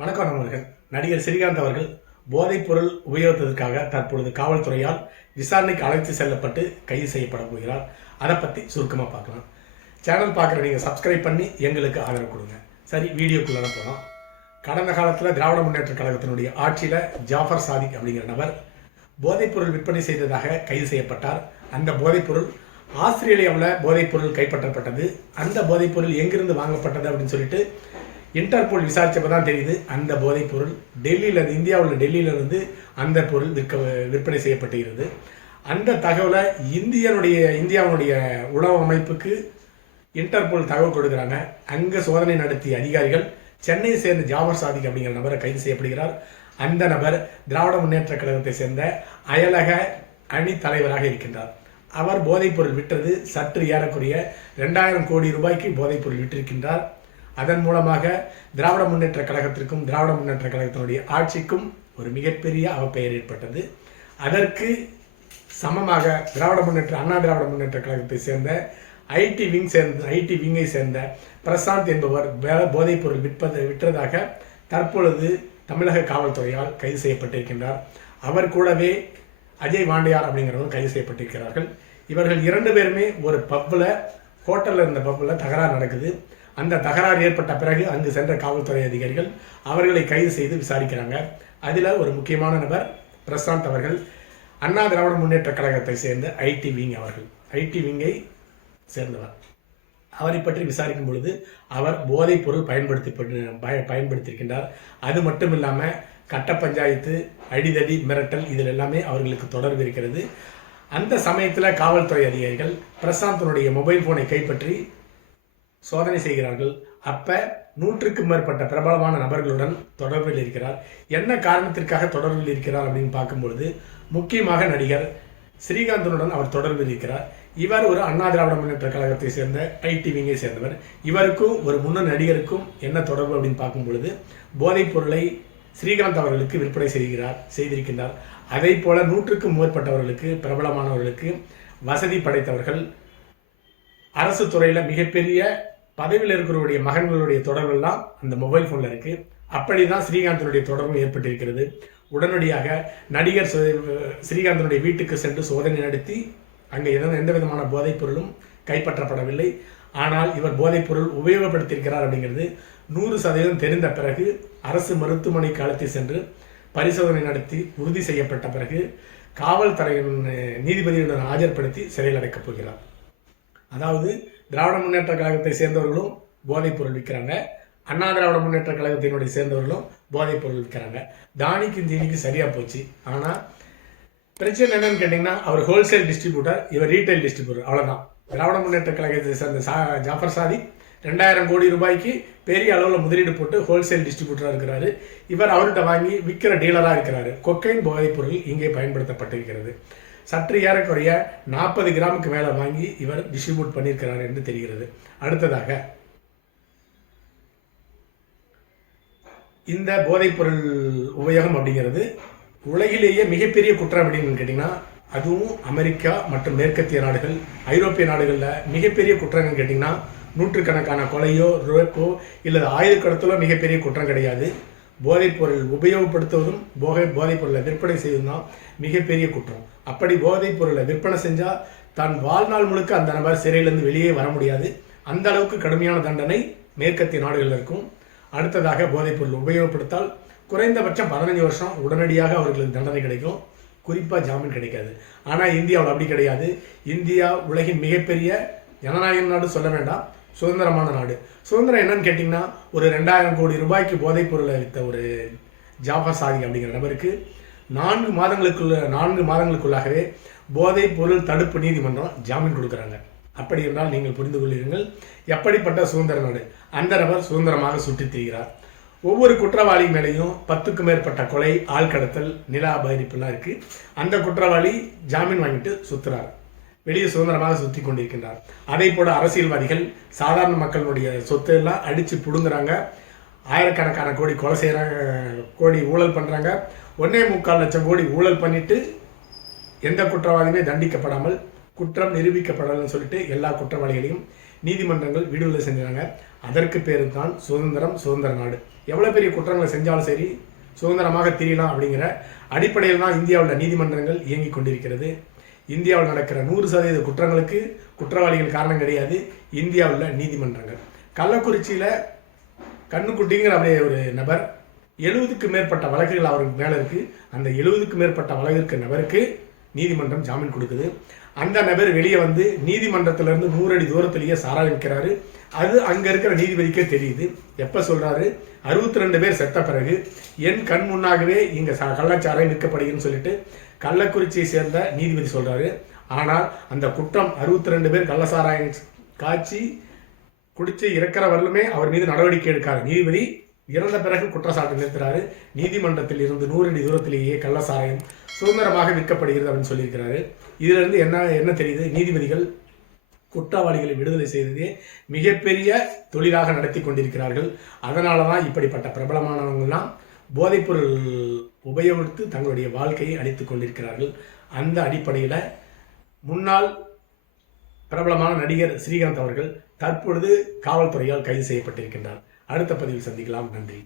வணக்கம் நண்பர்கள். நடிகர் ஸ்ரீகாந்த் அவர்கள் போதைப் பொருள் உபயோகித்ததற்காக தற்பொழுது காவல்துறையால் விசாரணைக்கு அழைத்து செல்லப்பட்டு கைது செய்யப்பட போகிறார். அதை பற்றி சுருக்கமாக பார்க்கலாம். சேனல் பார்க்குற நீங்கள் சப்ஸ்கிரைப் பண்ணி எங்களுக்கு ஆதரவு கொடுங்க. சரி வீடியோக்குள்ளே போகலாம் கடந்த காலத்தில் திராவிட முன்னேற்ற கழகத்தினுடைய ஆட்சியில் ஜாஃபர் சாதிக் அப்படிங்கிற நபர் போதைப்பொருள் விற்பனை செய்ததாக கைது செய்யப்பட்டார். அந்த போதைப்பொருள் ஆஸ்திரேலியாவில் போதைப்பொருள் கைப்பற்றப்பட்டது. அந்த போதைப்பொருள் எங்கிருந்து வாங்கப்பட்டது அப்படின்னு சொல்லிட்டு இன்டர்போல் விசாரிச்சப்ப தான் தெரியுது அந்த போதைப்பொருள். டெல்லியில் இருந்து இந்தியாவில் டெல்லியிலிருந்து அந்த பொருள் விற்க விற்பனை செய்யப்பட்டிருந்தது. அந்த தகவலை இந்தியனுடைய இந்தியாவுடைய உளவு அமைப்புக்கு இன்டர்போல் தகவல் கொடுக்குறாங்க. அங்கே சோதனை நடத்திய அதிகாரிகள் சென்னையை சேர்ந்த ஜாவர் சாதிக் அப்படிங்கிற நபரை கைது செய்யப்படுகிறார். அந்த நபர் திராவிட முன்னேற்ற கழகத்தை சேர்ந்த அயலக அணி தலைவராக இருக்கின்றார். அவர் போதைப்பொருள் விற்றது சற்று ஏறக்குறைய ரெண்டாயிரம் கோடி ரூபாய்க்கு போதைப்பொருள் விற்றிருக்கின்றார். அதன் மூலமாக திராவிட முன்னேற்ற கழகத்திற்கும் திராவிட முன்னேற்ற கழகத்தினுடைய ஆட்சிக்கும் ஒரு மிகப்பெரிய அவப்பெயர் ஏற்பட்டது. அதற்கு சமமாக திராவிட முன்னேற்ற அண்ணா திராவிட முன்னேற்ற கழகத்தை சேர்ந்த ஐடி விங் சேர்ந்த ஐடி விங்கை சேர்ந்த பிரசாந்த் என்பவர் போதைப் போதைப்பொருள் விற்பதை விற்றதாக தற்பொழுது தமிழக காவல்துறையால் கைது செய்யப்பட்டிருக்கின்றார். அவர் கூடவே அஜய் வாண்டியார் அப்படிங்கிறவங்க கைது செய்யப்பட்டிருக்கிறார்கள். இவர்கள் இரண்டு பேருமே ஒரு பப்பில் ஹோட்டலில் இருந்த பப்பில் தகராறு நடக்குது. அந்த தகராறு ஏற்பட்ட பிறகு அங்கு சென்ற காவல்துறை அதிகாரிகள் அவர்களை கைது செய்து விசாரிக்கிறாங்க. அதில் ஒரு முக்கியமான நபர் பிரசாந்த் அவர்கள் அண்ணா திராவிட முன்னேற்ற கழகத்தை சேர்ந்த ஐடி விங் அவர்கள். ஐடி விங்கை சேர்ந்தவர். அவரை பற்றி விசாரிக்கும் பொழுது அவர் போதைப் பொருள் பயன்படுத்தி பய பயன்படுத்தியிருக்கின்றார். அது மட்டும் இல்லாமல் கட்ட பஞ்சாயத்து அடிதடி மிரட்டல் இதில் எல்லாமே அவர்களுக்கு தொடர்பு இருக்கிறது. அந்த சமயத்தில் காவல்துறை அதிகாரிகள் பிரசாந்தனுடைய மொபைல் ஃபோனை கைப்பற்றி சோதனை செய்கிறார்கள். அப்போ நூற்றுக்கு மேற்பட்ட பிரபலமான நபர்களுடன் தொடர்பில் இருக்கிறார். என்ன காரணத்திற்காக தொடர்பில் இருக்கிறார் அப்படின்னு பார்க்கும்பொழுது முக்கியமாக நடிகர் ஸ்ரீகாந்தனுடன் அவர் தொடர்பில் இருக்கிறார். இவர் ஒரு அண்ணா திராவிட முன்னேற்ற கழகத்தை சேர்ந்த ஐடி விங்கை சேர்ந்தவர். இவருக்கும் ஒரு முன்னணி நடிகருக்கும் என்ன தொடர்பு அப்படின்னு பார்க்கும் பொழுது போதைப் பொருளை ஸ்ரீகாந்த் அவர்களுக்கு விற்பனை செய்கிறார் செய்திருக்கின்றார். அதே போல நூற்றுக்கும் மேற்பட்டவர்களுக்கு பிரபலமானவர்களுக்கு வசதி படைத்தவர்கள் அரசு துறையில் மிகப்பெரிய பதவியில் இருக்கிறவருடைய மகன்களுடைய தொடர்பெல்லாம் அந்த மொபைல் ஃபோனில் இருக்குது அப்படி தான் ஸ்ரீகாந்தனுடைய தொடர்பும் ஏற்பட்டிருக்கிறது. உடனடியாக நடிகர் ஸ்ரீகாந்தனுடைய வீட்டுக்கு சென்று சோதனை நடத்தி அங்கே எந்த எந்த விதமான போதைப் பொருளும் கைப்பற்றப்படவில்லை. ஆனால் இவர் போதைப் பொருள் உபயோகப்படுத்தியிருக்கிறார் அப்படிங்கிறது நூறு சதவீதம் தெரிந்த பிறகு அரசு மருத்துவமனைக்கு அழைத்து சென்று பரிசோதனை நடத்தி உறுதி செய்யப்பட்ட பிறகு காவல்துறையின் நீதிபதியுடன் ஆஜர்படுத்தி சிறையில் அடைக்கப் போகிறார். அதாவது திராவிட முன்னேற்ற கழகத்தை சேர்ந்தவர்களும் போதைப் பொருள் விற்கிறாங்க. அண்ணா திராவிட முன்னேற்ற கழகத்தினுடைய சேர்ந்தவர்களும் போதைப் பொருள் விற்கிறாங்க. தானிக்கு தீனிக்கு சரியாக போச்சு. ஆனால் பிரச்சனை என்னன்னு கேட்டிங்கன்னா அவர் ஹோல்சேல் டிஸ்ட்ரிபியூட்டர் இவர் ரீட்டைல் டிஸ்ட்ரிபியூட்டர் அவ்வளோதான் திராவிட முன்னேற்ற கழகத்தை சேர்ந்த சா ஜாஃபர் சாதி ரெண்டாயிரம் கோடி ரூபாய்க்கு பெரிய அளவில் முதலீடு போட்டு ஹோல்சேல் டிஸ்ட்ரிபியூட்டராக இருக்கிறாரு. இவர் அவர்கிட்ட வாங்கி விற்கிற டீலராக இருக்கிறாரு. கொக்கைன் போதைப் பொருள் இங்கே பயன்படுத்தப்பட்டிருக்கிறது. சற்று ஏறக்குறைய நாற்பது கிராமுக்கு மேலே வாங்கி இவர் டிஸ்ட்ரிபியூட் பண்ணியிருக்கிறார் என்று தெரிகிறது. அடுத்ததாக இந்த போதைப்பொருள் உபயோகம் அப்படிங்கிறது உலகிலேயே மிகப்பெரிய குற்றம் அப்படின்னு கேட்டிங்கன்னா அதுவும் அமெரிக்கா மற்றும் மேற்கத்திய நாடுகள் ஐரோப்பிய நாடுகளில் மிகப்பெரிய குற்றங்கள் கேட்டிங்கன்னா நூற்றுக்கணக்கான கொலையோ ரோப்போ இல்லது ஆயுதக்கடத்தலோ மிகப்பெரிய குற்றம் கிடையாது. போதைப்பொருள் உபயோகப்படுத்துவதும் போகை போதைப்பொருளை விற்பனை செய்வதும் தான் மிகப்பெரிய குற்றம். அப்படி போதைப் பொருளை விற்பனை செஞ்சால் தான் வாழ்நாள் முழுக்க அந்த நபர் சிறையிலிருந்து வெளியே வர முடியாது. அந்த அளவுக்கு கடுமையான தண்டனை மேற்கத்திய நாடுகளில் இருக்கும். அடுத்ததாக போதைப்பொருள் உபயோகப்படுத்தால் குறைந்தபட்சம் பதினஞ்சு வருஷம் உடனடியாக அவர்களுக்கு தண்டனை கிடைக்கும். குறிப்பாக ஜாமீன் கிடைக்காது. ஆனால் இந்தியாவில் அப்படி கிடையாது. இந்தியா உலகின் மிகப்பெரிய ஜனநாயக நாடு சொல்ல வேண்டாம். சுதந்திரமான நாடு. சுதந்திரம் என்னன்னு கேட்டிங்கன்னா ஒரு ரெண்டாயிரம் கோடி ரூபாய்க்கு போதைப் பொருளை ஒரு ஜாஃபர் சாதி அப்படிங்கிற நபருக்கு நான்கு மாதங்களுக்குள்ள நான்கு மாதங்களுக்குள்ளாகவே போதைப் பொருள் தடுப்பு நீதிமன்றம் ஜாமீன் கொடுக்குறாங்க. அப்படி என்றால் நீங்கள் புரிந்து கொள்வீர்கள் எப்படிப்பட்ட சுதந்திர நாடு அந்த நபர் சுதந்திரமாக சுற்றித் திரிகிறார். ஒவ்வொரு குற்றவாளி மேலேயும் பத்துக்கும் மேற்பட்ட கொலை ஆள்கடத்தல் நில அபகரிப்புலாம் இருக்குது அந்த குற்றவாளி ஜாமீன் வாங்கிட்டு சுத்துறார். வெளியே சுதந்திரமாக சுற்றி கொண்டிருக்கின்றார். அதே போல அரசியல்வாதிகள் சாதாரண மக்களுடைய சொத்து எல்லாம் அடித்து பிடுங்குறாங்க. ஆயிரக்கணக்கான கோடி கொலை செய்கிறாங்க கோடி ஊழல் பண்ணுறாங்க ஒன்னே முக்கால் லட்சம் கோடி ஊழல் பண்ணிட்டு எந்த குற்றவாளியுமே தண்டிக்கப்படாமல் குற்றம் நிரூபிக்கப்படலன்னு சொல்லிட்டு எல்லா குற்றவாளிகளையும் நீதிமன்றங்கள் விடுதலை செஞ்சாங்க அதற்கு பேர் தான் சுதந்திரம் சுதந்திர நாடு. எவ்வளோ பெரிய குற்றங்களை செஞ்சாலும் சரி சுதந்திரமாக தெரியலாம் அப்படிங்கிற அடிப்படையில் தான் இந்தியாவில் நீதிமன்றங்கள் இயங்கி கொண்டிருக்கிறது. இந்தியாவில் நடக்கிற நூறு சதவீத குற்றங்களுக்கு குற்றவாளிகள் காரணம் கிடையாது. இந்தியாவில் நீதிமன்றங்கள். கள்ளக்குறிச்சியில் கண்ணுக்குட்டிங்கிற அப்படியே ஒரு நபர். எழுபதுக்கு மேற்பட்ட வழக்குகள் அவருக்கு மேலே இருக்குது அந்த எழுபதுக்கு மேற்பட்ட வழக்கு நபருக்கு நீதிமன்றம் ஜாமீன் கொடுக்குது. அந்த நபர் வெளியே வந்து நீதிமன்றத்திலேருந்து நூறு அடி தூரத்திலேயே சாராயம் விற்கிறாரு. அது அங்கே இருக்கிற நீதிபதிக்கே தெரியுது. எப்போ சொல்கிறாரு அறுபத்தி ரெண்டு பேர் செத்த பிறகு என் கண் முன்னாகவே இங்கே ச- கள்ளச்சாராயம் விற்கப்படுகிறதுன்னு சொல்லிட்டு கள்ளக்குறிச்சியை சேர்ந்த நீதிபதி சொல்கிறாரு ஆனால் அந்த குற்றம் அறுபத்தி ரெண்டு பேர் கள்ளசாராயம் காய்ச்சி குடிச்சு இறக்கிற வரலுமே அவர் மீது நடவடிக்கை எடுக்காத நீதிபதி இறந்த பிறகு குற்றச்சாட்டு நிறுத்துறாரு. நீதிமன்றத்தில் இருந்து நூறு அடி தூரத்திலேயே கள்ளசாராயம் சுதந்திரமாக விற்கப்படுகிறது அப்படின்னு சொல்லியிருக்கிறாரு. இதுல இருந்து என்ன என்ன தெரியுது? நீதிபதிகள் குற்றவாளிகளை விடுதலை செய்ததே மிகப்பெரிய தொழிலாக நடத்தி கொண்டிருக்கிறார்கள். அதனால தான் இப்படிப்பட்ட பிரபலமானவங்கள்லாம் போதைப்பொருள் உபயோகித்து தங்களுடைய வாழ்க்கையை அழித்துக் கொண்டிருக்கிறார்கள். அந்த அடிப்படையில் முன்னாள் பிரபலமான நடிகர் ஸ்ரீகாந்த் அவர்கள் தற்பொழுது காவல்துறையால் கைது செய்யப்பட்டிருக்கின்றார். அடுத்த பதிவில் சந்திக்கலாம். நன்றி.